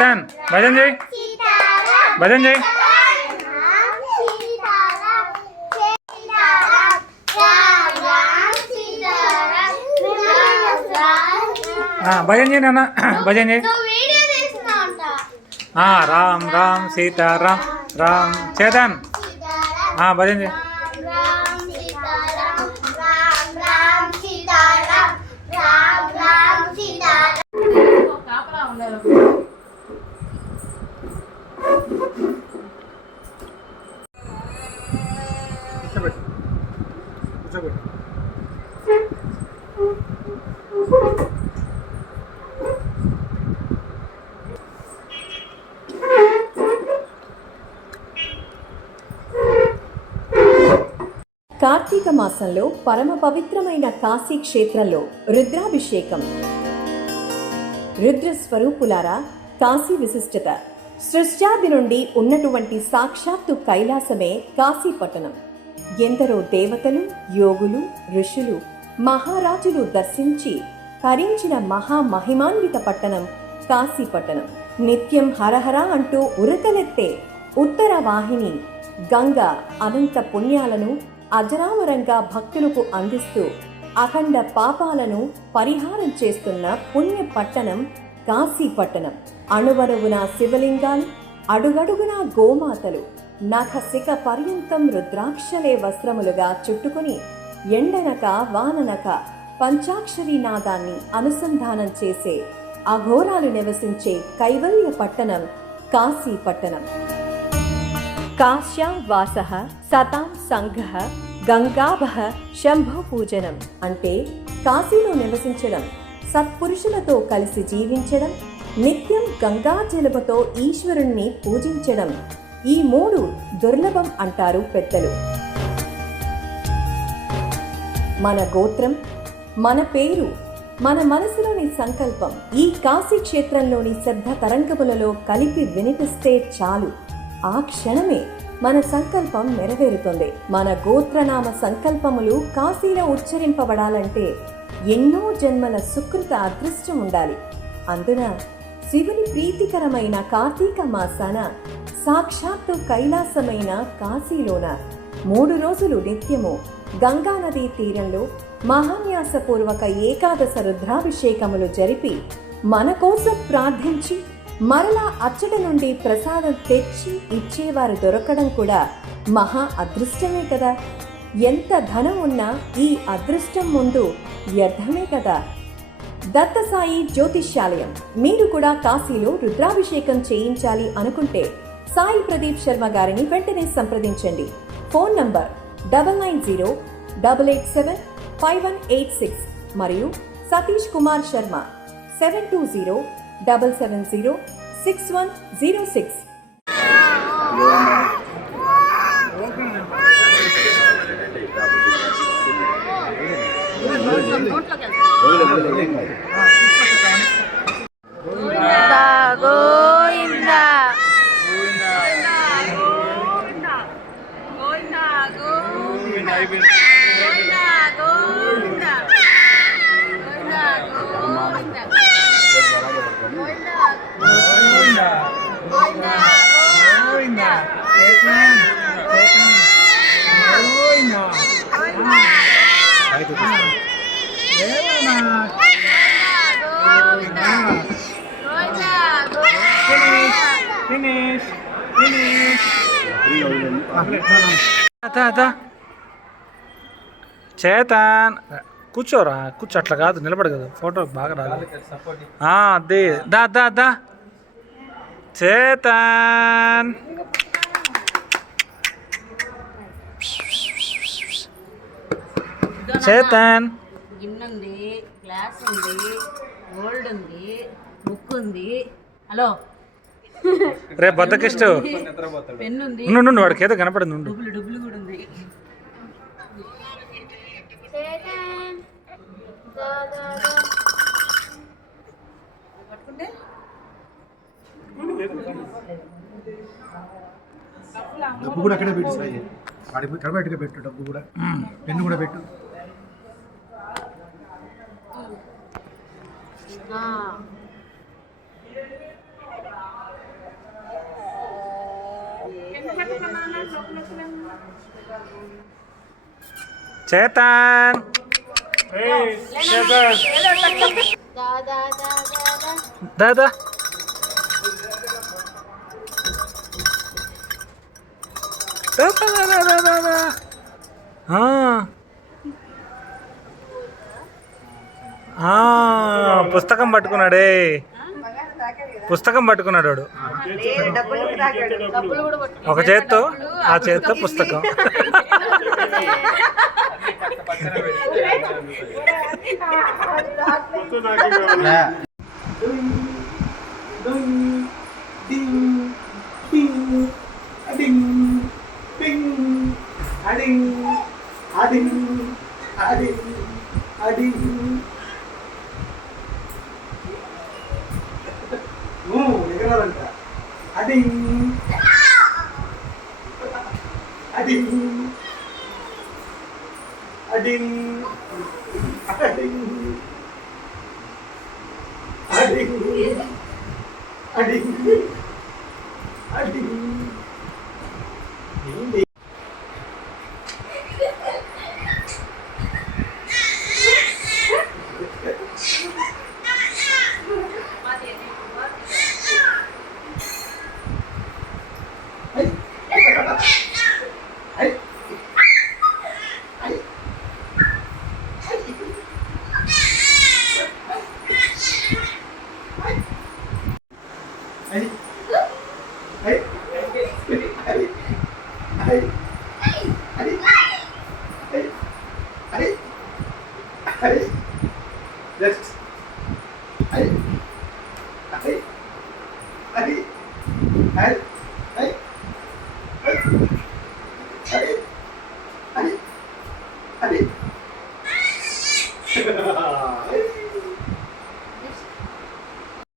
చేతన్ భజన్ చేయి, భజన్ చేయి. భజన్ చేయి నాన్న, భజన్ చేయి. రామ్ రామ్ సీతారామ్ రామ్. చేతన్ భజన్ చేయి. కార్తీక మాసంలో పరమ పవిత్రమైన కాశీ క్షేత్రంలో రుద్రాభిషేకం. రుద్ర స్వరూపులారా, కాశీ విశిష్టత. సృష్ట్యాది నుండి ఉన్నటువంటి సాక్షాత్తు కైలాసమే కాశీ పట్టణం. ఎందరో దేవతలు, యోగులు, ఋషులు, మహారాజులు దర్శించి హరించిన మహామహిమాన్విత పట్టణం కాశీ పట్టణం. నిత్యం హరహర అంటూ ఉరకలెత్తే ఉత్తర వాహిని గంగా అనంత పుణ్యాలను అజరామరంగా భక్తులకు అందిస్తూ అఖండ పాపాలను పరిహారం చేస్తున్న పుణ్య పట్టణం కాశీ పట్టణం. అణువణువున శివలింగాలు, అడుగడుగునా గోమాతలు, నఖశిఖ పర్యంతం రుద్రాక్షలే వస్త్రములుగా చుట్టుకుని ఎండనక వాననక పంచాక్షరీ నాదాన్ని అనుసంధానం చేసే అఘోరాలు నివసించే కైవల్య పట్టణం కాశీ పట్టణం. కాశ్యాం వాసః సతాం సంఘః గంగాభః శంభో పూజనం అంటే కాశీలో నివసించడం, సత్పురుషులతో కలిసి జీవించడం, నిత్యం గంగా జలముతో ఈశ్వరుణ్ణి పూజించడం. ఈ మూడు దుర్లభం అంటారు పెద్దలు. మన గోత్రం, మన పేరు, మన మనసులోని సంకల్పం ఈ కాశీ క్షేత్రంలోని శ్రద్ధ తరంగములలో కలిపి వినిపిస్తే చాలు, ఆ క్షణమే మన సంకల్పం నెరవేరుతుంది. మన గోత్రనామ సంకల్పములు కాశీలో ఉచ్చరింపబడాలంటే ఎన్నో జన్మల సుకృత అదృష్టం ఉండాలి. అందున శివుని ప్రీతికరమైన కార్తీక మాసాన సాక్షాత్తు కైలాసమైన కాశీలోన 3 రోజులు నిత్యము గంగానదీ తీరంలో మహాన్యాసపూర్వక ఏకాదశ రుద్రాభిషేకములు జరిపి మన కోసం ప్రార్థించి మరలా అచ్చట నుండి ప్రసాదం తెచ్చి ఇచ్చేవారు దొరకడం కూడా మహా అదృష్టమే కదా. ఎంత ధనం ఉన్నా ఈ అదృష్టం ముందు వ్యర్థమే కదా. దత్తసాయి జ్యోతిష్యాలయం. మీరు కూడా కాశీలో రుద్రాభిషేకం చేయించాలి అనుకుంటే సాయి ప్రదీప్ శర్మ గారిని వెంటనే సంప్రదించండి. ఫోన్ నంబర్ 9988875186 మరియు సతీష్ కుమార్ శర్మ 7207706106. చేతన్ కూర్చోరా, కూర్చో. అట్లా కాదు, నిలబడు కదా, ఫోటో బాగా రాదు. అదే దా దా దా. చేతన్ చేతన్ గిన్నె ఉంది, గ్లాస్ ఉంది, గోల్డ్ ఉంది, బుక్ ఉంది. హలో రేపు బద్దకిష్ట పెన్ ఉంది, నుండి వాడికి ఏదో కనపడింది. డబ్బులు కూడా ఉంది. పట్టుకుంటే డబ్బు కూడా అక్కడే పెట్టు సాయి, కడబెట్టుగా పెట్టు. డబ్బు కూడా, పెన్ను కూడా పెట్టు. చేతన్ దాదా పుస్తకం పట్టుకున్నాడే, పుస్తకం పట్టుకున్నాడు వాడు. ఒక చేత్తో, ఆ చేత్తో పుస్తకం. ఎగరాలంట. అడింగ్ అడింగ్ అడింగ్ అడింగ్ అడింగ్ అడింగ్ అడింగ్. Ready?